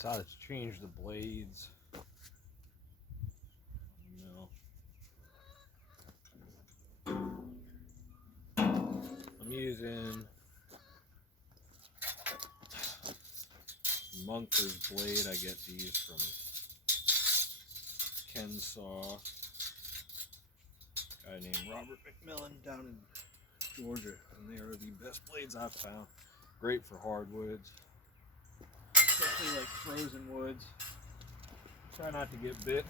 Decided to change the blades. I'm using Munther's blade. I get these from Saw. A guy named Robert McMillan down in Georgia, and they are the best blades I've found. Great for hardwoods, especially like frozen woods. Try not to get bit.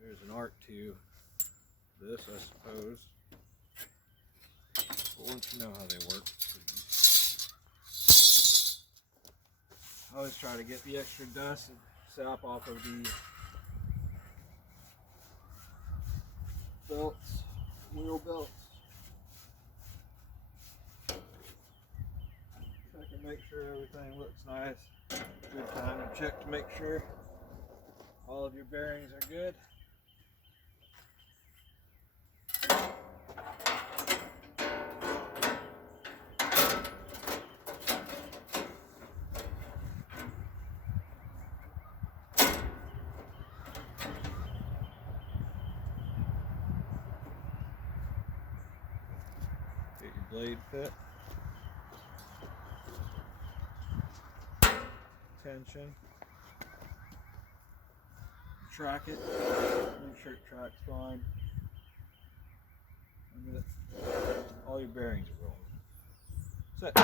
There's an art to this, I suppose. But once you know how they work, I always try to get the extra dust and sap off of the belts, wheel belts. Check and make sure everything looks nice. Good time to check to make sure all of your bearings are good. Get your blade fit. Tension. Track it. Make sure it tracks fine. And that all your bearings are rolling. Set.